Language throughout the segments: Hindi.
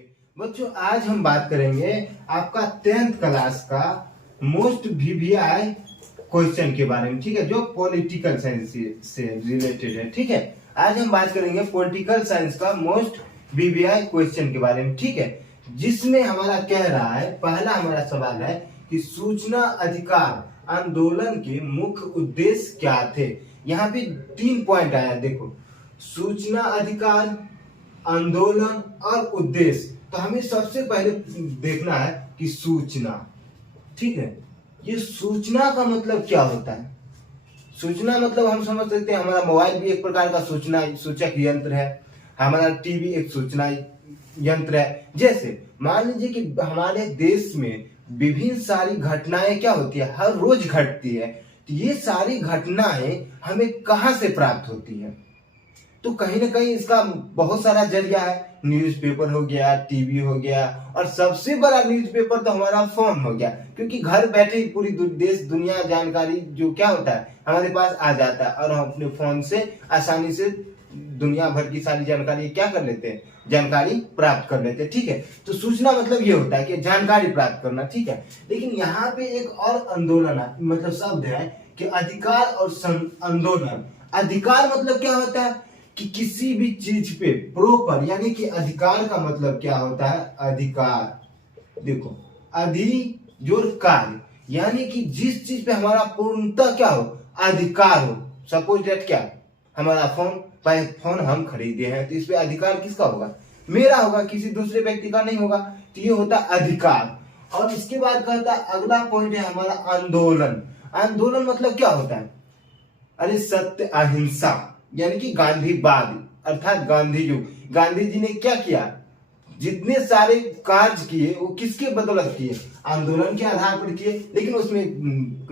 ओके बच्चों, आज हम बात करेंगे आपका 10th क्लास का मोस्ट वीवीआई क्वेश्चन के बारे में। ठीक है, जो पॉलिटिकल साइंस से रिलेटेड है। ठीक है, आज हम बात करेंगे पॉलिटिकल साइंस का मोस्ट वीवीआई क्वेश्चन के बारे में। ठीक है, जिसमें हमारा कह रहा है, पहला हमारा सवाल है कि सूचना अधिकार आंदोलन के मुख्य उद्देश्य क्या थे। यहाँ पे 3 पॉइंट आया, देखो, सूचना अधिकार, आंदोलन और उद्देश्य। तो हमें सबसे पहले देखना है कि सूचना। ठीक है, ये सूचना का मतलब क्या होता है। सूचना मतलब हम समझ सकते हैं, हमारा मोबाइल भी एक प्रकार का सूचना सूचक यंत्र है, हमारा टीवी एक सूचना यंत्र है। जैसे मान लीजिए कि हमारे देश में विभिन्न सारी घटनाएं क्या होती है, हर रोज घटती है। तो ये सारी घटनाएं हमें कहां से प्राप्त होती है, तो कहीं ना कहीं इसका बहुत सारा जरिया है। न्यूज़पेपर हो गया, टीवी हो गया, और सबसे बड़ा न्यूज़पेपर तो हमारा फोन हो गया, क्योंकि घर बैठे ही पूरी देश दुनिया जानकारी जो क्या होता है हमारे पास आ जाता है, और हम अपने फोन से आसानी से दुनिया भर की सारी जानकारी क्या कर लेते हैं, जानकारी प्राप्त कर लेते हैं। ठीक है, तो सूचना मतलब ये होता है कि जानकारी प्राप्त करना। ठीक है, लेकिन यहाँ पे एक और आंदोलन मतलब शब्द है कि अधिकार और आंदोलन। अधिकार मतलब क्या होता है कि किसी भी चीज पे प्रॉपर, यानी कि अधिकार का मतलब क्या होता है, अधिकार, देखो, जोड़ कार्य, यानी कि जिस चीज पे हमारा पूर्णतः क्या हो, अधिकार हो। सपोज डेट क्या, हमारा फोन हम खरीदे हैं, तो इस पे अधिकार किसका होगा, मेरा होगा, किसी दूसरे व्यक्ति का नहीं होगा। तो ये होता है अधिकार। और इसके बाद कहता है, अगला पॉइंट है हमारा आंदोलन। आंदोलन मतलब क्या होता है, अरे सत्य अहिंसा, यानी कि गांधीवाद, अर्थात गांधी युग। गांधी जी ने क्या किया, जितने सारे कार्य किए वो किसके बदौलत किए, आंदोलन के आधार पर किए। लेकिन उसमें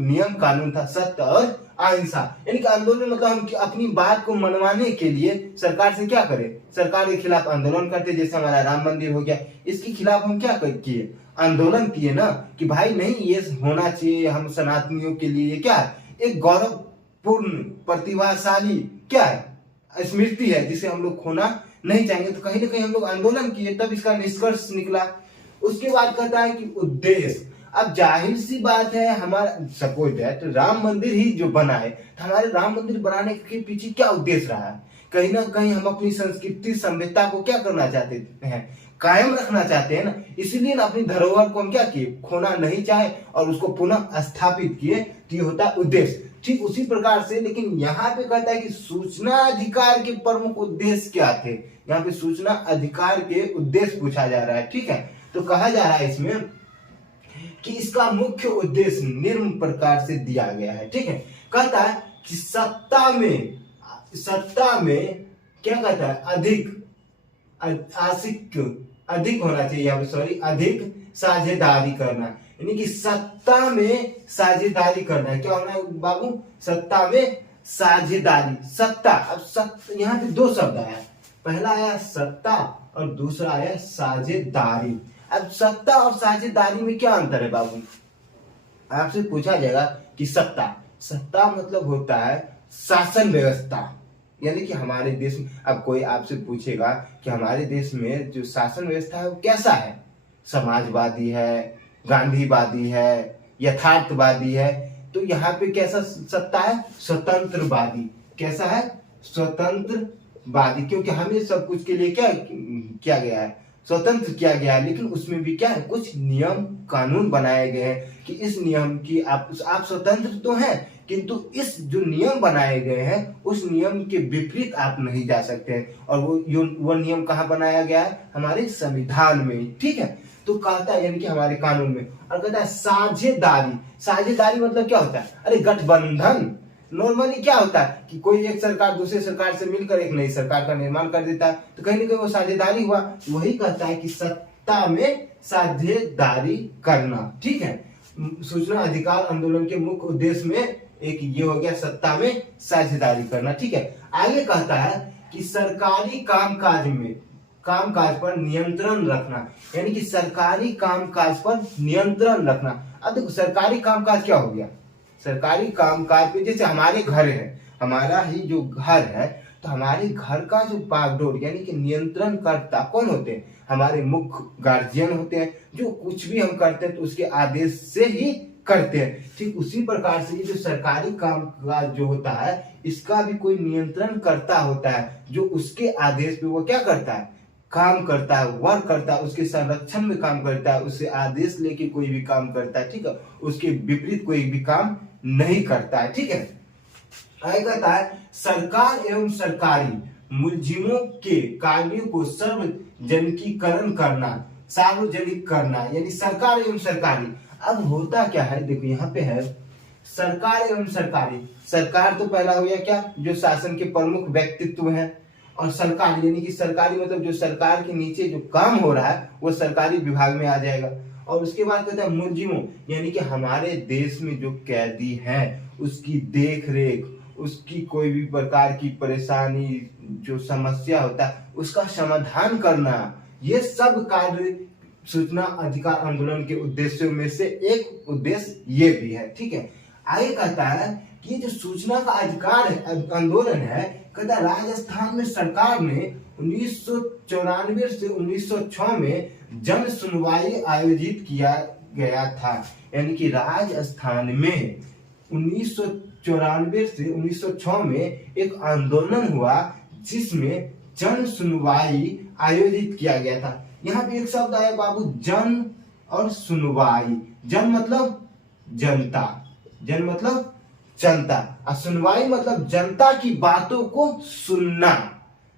नियम कानून था, सत्य और अहिंसा। यानी कि आंदोलन मतलब हम अपनी बात को मनवाने के लिए सरकार से क्या करें, सरकार के खिलाफ आंदोलन करते। जैसे हमारा राम मंदिर हो गया, इसके खिलाफ हम क्या किए, आंदोलन किए ना, कि भाई नहीं, ये होना चाहिए। हम सनातनियों के लिए क्या एक गौरवपूर्ण प्रतिभाशाली क्या है, स्मृति है, जिसे हम लोग खोना नहीं चाहेंगे। तो कहीं ना कहीं हम लोग आंदोलन किए, तब इसका निष्कर्ष निकला। उसके बाद कहता है कि उद्देश्य। अब जाहिर सी बात है, हमारा सपोज दैट राम मंदिर ही जो बना है, तो हमारे राम मंदिर बनाने के पीछे क्या उद्देश्य रहा है, कहीं ना कहीं हम अपनी संस्कृति सभ्यता को क्या करना चाहते हैं, कायम रखना चाहते हैं ना। इसलिए ना अपनी धरोहर को हम क्या किए, खोना नहीं चाहे, और उसको पुनः स्थापित किए। तो ये होता है उद्देश्य। ठीक उसी प्रकार से, लेकिन यहाँ पे कहता है कि सूचना अधिकार के प्रमुख उद्देश्य क्या थे। यहाँ पे सूचना अधिकार के उद्देश्य पूछा जा रहा है। ठीक है, तो कहा जा रहा है इसमें कि इसका मुख्य उद्देश्य निम्न प्रकार से दिया गया है। ठीक है, कहता है कि सत्ता में क्या कहता है, अधिक होना चाहिए, यहाँ पे सॉरी, अधिक साझेदारी करना, यानी कि सत्ता में साझेदारी करना है। क्या होना है बाबू, सत्ता में साझेदारी। सत्ता, अब यहाँ पे 2 शब्द आया, पहला आया सत्ता और दूसरा आया साझेदारी। अब सत्ता और साझेदारी में क्या अंतर है बाबू, आपसे पूछा जाएगा कि सत्ता मतलब होता है शासन व्यवस्था, यानी कि हमारे देश में, अब कोई आपसे पूछेगा कि हमारे देश में जो शासन व्यवस्था है वो कैसा है, समाजवादी है, गांधीवादी है, यथार्थवादी है। तो यहाँ पे कैसा सत्ता है, स्वतंत्रवादी। कैसा है, स्वतंत्रवादी, क्योंकि हमें सब कुछ के लिए क्या किया गया है, स्वतंत्र किया गया है। लेकिन उसमें भी क्या है, कुछ नियम कानून बनाए गए हैं कि इस नियम की आप स्वतंत्र तो हैं, किंतु इस जो नियम बनाए गए हैं उस नियम के विपरीत आप नहीं जा सकते हैं। और वो नियम कहाँ बनाया गया है, हमारे संविधान में। ठीक है, तो कहता है यानी कि हमारे कानून में। और कहता है साझेदारी मतलब क्या होता है, अरे गठबंधन। नॉर्मली क्या होता है कि कोई एक सरकार दूसरे सरकार से मिलकर एक नई सरकार का निर्माण कर देता है, तो कहीं ना कहीं वो साझेदारी हुआ। वही कहता है कि सत्ता में साझेदारी करना। ठीक है, सूचना अधिकार आंदोलन के मुख्य उद्देश्य में एक ये हो गया, सत्ता में साझेदारी करना। ठीक है, आगे कहता है कि सरकारी कामकाज पर नियंत्रण रखना, यानी कि सरकारी कामकाज पर नियंत्रण रखना। अब देखो, सरकारी कामकाज क्या हो गया, सरकारी कामकाज पे, जैसे हमारे घर है, हमारा ही जो घर है, तो हमारे घर का जो बागडोर यानी कि नियंत्रण कर्ता कौन होते हैं? हमारे मुख्य गार्जियन होते हैं, जो कुछ भी हम करते हैं तो उसके आदेश से ही करते हैं। ठीक उसी प्रकार से ये जो सरकारी काम काज जो होता है, इसका भी कोई नियंत्रण करता होता है, जो उसके आदेश पे वो क्या करता है, काम करता है, वर्क करता है, उसके संरक्षण में काम करता है, उससे आदेश लेके कोई भी काम करता है। ठीक है, उसके विपरीत कोई भी काम नहीं करता है। ठीक है, आगे कहता है सरकार एवं सरकारी मुलजिमों के कार्यों को सार्वजनिकीकरण करना, सार्वजनिक करना, यानी सरकार एवं सरकारी। अब होता क्या है, देखो यहाँ पे है सरकार एवं सरकारी। सरकार तो पहला हो गया क्या, जो शासन के प्रमुख व्यक्तित्व हैं, और सरकार यानी कि सरकारी मतलब जो सरकार के नीचे जो काम हो रहा है वो सरकारी विभाग में आ जाएगा। और उसके बाद कहते हैं मुलजिमों, यानी कि हमारे देश में जो कैदी है उसकी देख रेख, उसकी कोई भी प्रकार की परेशानी जो समस्या होता है उसका समाधान करना, ये सब कार्य सूचना अधिकार आंदोलन के उद्देश्यों में से एक उद्देश्य ये भी है। ठीक है, आगे कहता है कि ये जो सूचना का अधिकार आंदोलन है, कहता है राजस्थान में सरकार ने 1994 से 1906 में जन सुनवाई आयोजित किया गया था। यानी कि राजस्थान में 1994 से 1906 में एक आंदोलन हुआ जिसमें जन सुनवाई आयोजित किया गया था। यहाँ पे एक शब्द आया बाबू, जन और सुनवाई। जन मतलब जनता, जन मतलब जनता, और सुनवाई मतलब जनता की बातों को सुनना।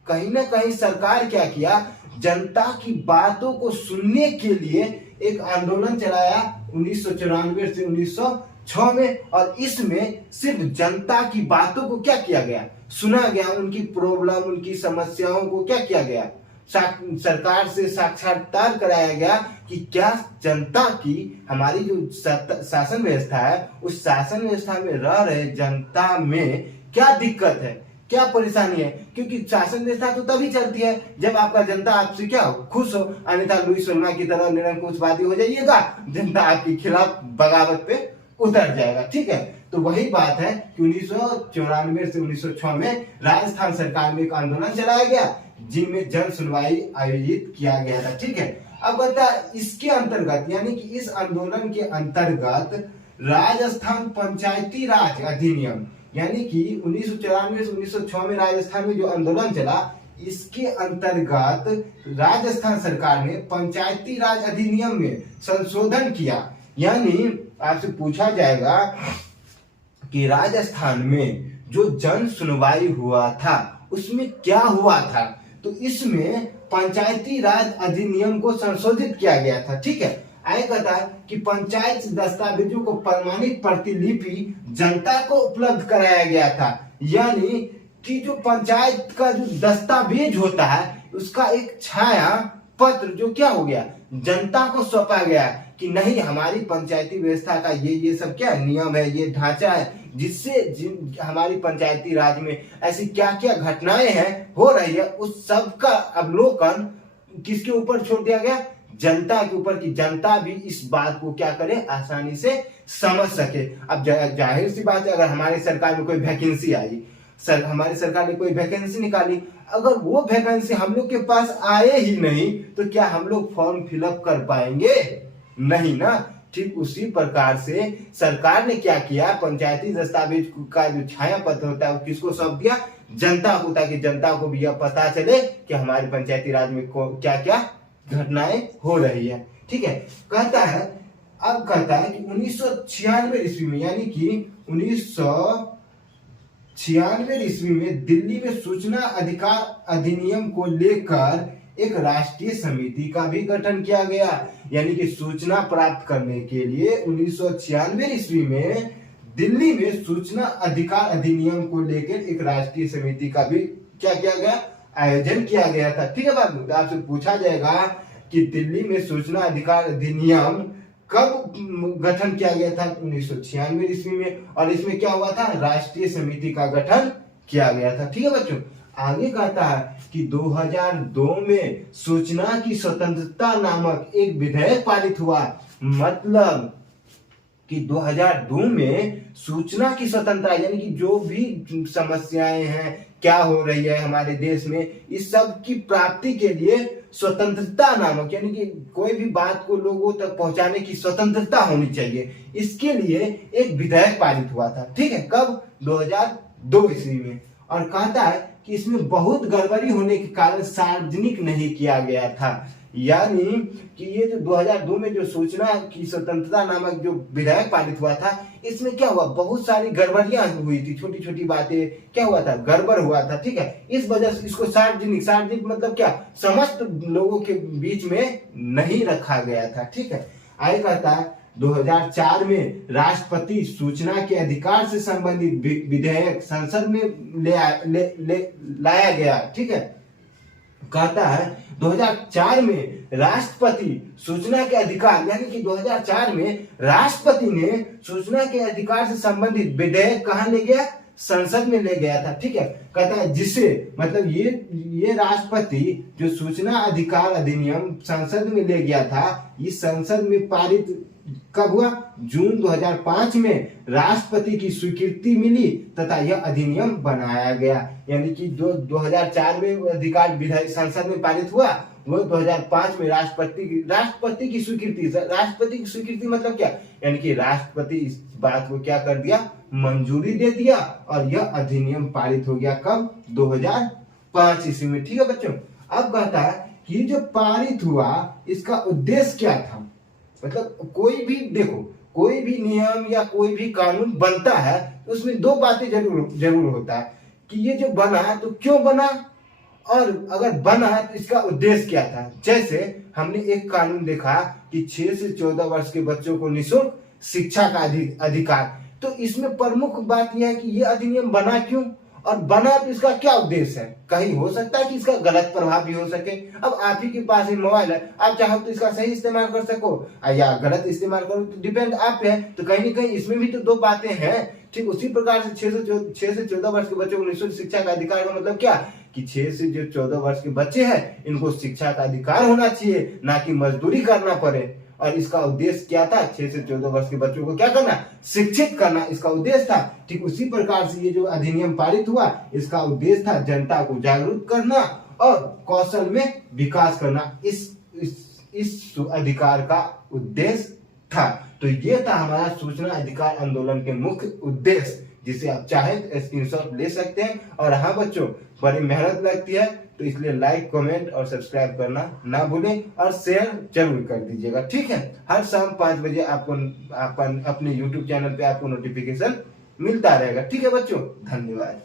कहीं ना कहीं सरकार क्या किया, जनता की बातों को सुनने के लिए एक आंदोलन चलाया 1994 से 1906 में, और इसमें सिर्फ जनता की बातों को क्या किया गया, सुना गया, उनकी प्रॉब्लम, उनकी समस्याओं को क्या किया गया, सरकार से साक्षात्कार कराया गया कि क्या जनता की, हमारी जो शासन व्यवस्था है उस शासन व्यवस्था में रह रहे जनता में क्या दिक्कत है, क्या परेशानी है। क्योंकि शासन व्यवस्था तो तभी चलती है जब आपका जनता आपसे क्या हो, खुश हो, अन्यथा लुई सोलमा की तरह निरंकुशवादी हो जाइएगा, जनता आपके खिलाफ बगावत पे उतर जाएगा। ठीक है, तो वही बात है कि 1994 से 1906 में राजस्थान सरकार में एक आंदोलन चलाया गया जिनमें जन सुनवाई आयोजित किया गया था। ठीक है, अब बता इसके अंतर्गत, यानी कि इस आंदोलन के अंतर्गत राजस्थान पंचायती राज अधिनियम, यानी कि 1994 से 1906 में राजस्थान में जो आंदोलन चला, इसके अंतर्गत राजस्थान सरकार ने पंचायती राज अधिनियम में संशोधन किया। यानी आपसे पूछा जाएगा कि राजस्थान में जो जन सुनवाई हुआ था उसमें क्या हुआ था, तो इसमें पंचायती राज अधिनियम को संशोधित किया गया था। ठीक है, आगे कहता है कि पंचायत दस्तावेजों को प्रमाणित प्रतिलिपि जनता को उपलब्ध कराया गया था। यानी कि जो पंचायत का जो दस्तावेज होता है उसका एक छाया पत्र जो क्या हो गया, जनता को सौंपा गया कि नहीं, हमारी पंचायती व्यवस्था का ये सब क्या नियम है, ये ढांचा है, जिससे हमारी पंचायती राज में ऐसी क्या क्या घटनाएं हैं हो रही है, उस सब का अवलोकन किसके ऊपर छोड़ दिया गया, जनता के ऊपर, कि जनता भी इस बात को क्या करे, आसानी से समझ सके। अब जाहिर सी बात है, अगर हमारी सरकार में कोई वैकेंसी आई, हमारी सरकार ने कोई वैकेंसी निकाली, अगर वो वैकेंसी हम लोग के पास आए ही नहीं तो क्या हम लोग फॉर्म फिलअप कर पाएंगे, नहीं ना। ठीक उसी प्रकार से सरकार ने क्या किया, पंचायती दस्तावेज का जो छाया पत्र होता है वो किसको सौंप दिया, जनता को, ताकि जनता को भी यह पता चले कि हमारे पंचायती राज में क्या क्या घटनाएं हो रही है। ठीक है, कहता है, अब कहता है कि 1996 ईस्वी में, यानी कि 1996 ईस्वी में दिल्ली में सूचना अधिकार अधिनियम को लेकर एक राष्ट्रीय समिति का भी गठन किया गया। यानी कि सूचना प्राप्त करने के लिए 1996 ईस्वी में दिल्ली में सूचना अधिकार अधिनियम को लेकर एक राष्ट्रीय समिति का भी क्या किया गया, आयोजन किया गया था। ठीक है बात, तो आपसे पूछा जाएगा कि दिल्ली में सूचना अधिकार अधिनियम कब गठन किया गया था, 1996 ईस्वी में, और इसमें क्या हुआ था, राष्ट्रीय समिति का गठन किया गया था। ठीक है बच्चों, आगे कहता है कि 2002 में सूचना की स्वतंत्रता नामक एक विधेयक पारित हुआ। मतलब कि 2002 में सूचना की स्वतंत्रता, यानी कि जो भी समस्याएं हैं, क्या हो रही है हमारे देश में, इस सब की प्राप्ति के लिए स्वतंत्रता नामक, यानी कि कोई भी बात को लोगों तक पहुंचाने की स्वतंत्रता होनी चाहिए, इसके लिए एक विधेयक पारित हुआ था। ठीक है, कब? 2002 ईस्वी में। और कहता है कि इसमें बहुत गड़बड़ी होने के कारण सार्वजनिक नहीं किया गया था। यानी कि ये जो 2002 में जो सूचना की स्वतंत्रता नामक जो विधेयक पारित हुआ था, इसमें क्या हुआ, बहुत सारी गड़बड़ियां हुई थी, छोटी छोटी बातें क्या हुआ था, गड़बड़ हुआ था। ठीक है, इस वजह से इसको सार्वजनिक, सार्वजनिक मतलब क्या, समस्त लोगों के बीच में नहीं रखा गया था। ठीक है, आगे कहता है 2004 में राष्ट्रपति सूचना के अधिकार से संबंधित विधेयक संसद में लाया गया। ठीक है, कहता है 2004 में राष्ट्रपति सूचना के अधिकार, यानी कि 2004 में राष्ट्रपति ने सूचना के अधिकार से संबंधित विधेयक कहां ले गया, संसद में ले गया था। ठीक है, कहता है जिसे मतलब ये राष्ट्रपति जो सूचना अधिकार अधिनियम संसद में ले गया था, इस संसद में पारित कब हुआ, जून 2005 में राष्ट्रपति की स्वीकृति मिली तथा यह अधिनियम बनाया गया। यानी कि जो 2004 में अधिकार विधेयक संसद में पारित हुआ, वो 2005 में राष्ट्रपति की स्वीकृति मतलब क्या, यानी कि राष्ट्रपति इस बात को क्या कर दिया, मंजूरी दे दिया और यह अधिनियम पारित हो गया। कब? 2005 ईस्वी में। ठीक है बच्चों, अब कहता है कि जो पारित हुआ इसका उद्देश्य क्या था। मतलब कोई भी देखो, कोई भी नियम या कोई भी कानून बनता है तो उसमें दो बातें जरूर होता है कि ये जो बना तो क्यों बना, और अगर बना तो इसका उद्देश्य क्या था। जैसे हमने एक कानून देखा कि 6 से 14 वर्ष के बच्चों को निःशुल्क शिक्षा का अधिकार, तो इसमें प्रमुख बात यह है कि ये अधिनियम बना क्यों, और बना तो इसका क्या उद्देश्य है। कहीं हो सकता है कि इसका गलत प्रभाव भी हो सके। अब आप ही के पास एक मोबाइल है, आप चाहो तो इसका सही इस्तेमाल कर सको या गलत इस्तेमाल करो, तो डिपेंड आप पे है। तो कहीं ना कहीं इसमें भी तो दो बातें हैं। ठीक उसी प्रकार से 6 से 14 वर्ष के बच्चों को निःशुल्क शिक्षा का अधिकार का मतलब क्या कि 6 से जो 14 वर्ष के बच्चे हैं इनको शिक्षा का अधिकार होना चाहिए, ना कि मजदूरी करना पड़े। और इसका उद्देश्य क्या था, 6 से 14 वर्ष के बच्चों को क्या करना, शिक्षित करना, इसका उद्देश्य था। ठीक उसी प्रकार से ये जो अधिनियम पारित हुआ, इसका उद्देश्य था जनता को जागरूक करना और कौशल में विकास करना। इस अधिकार का उद्देश्य था। तो ये था हमारा सूचना अधिकार आंदोलन के मुख्य उद्देश्य, जिसे आप चाहे तो स्क्रीनशॉट ले सकते हैं। और हाँ बच्चों, बड़ी मेहनत लगती है, तो इसलिए लाइक, कमेंट और सब्सक्राइब करना ना भूलें और शेयर जरूर कर दीजिएगा। ठीक है, हर शाम 5 बजे आपको अपने YouTube चैनल पे आपको नोटिफिकेशन मिलता रहेगा। ठीक है बच्चों, धन्यवाद।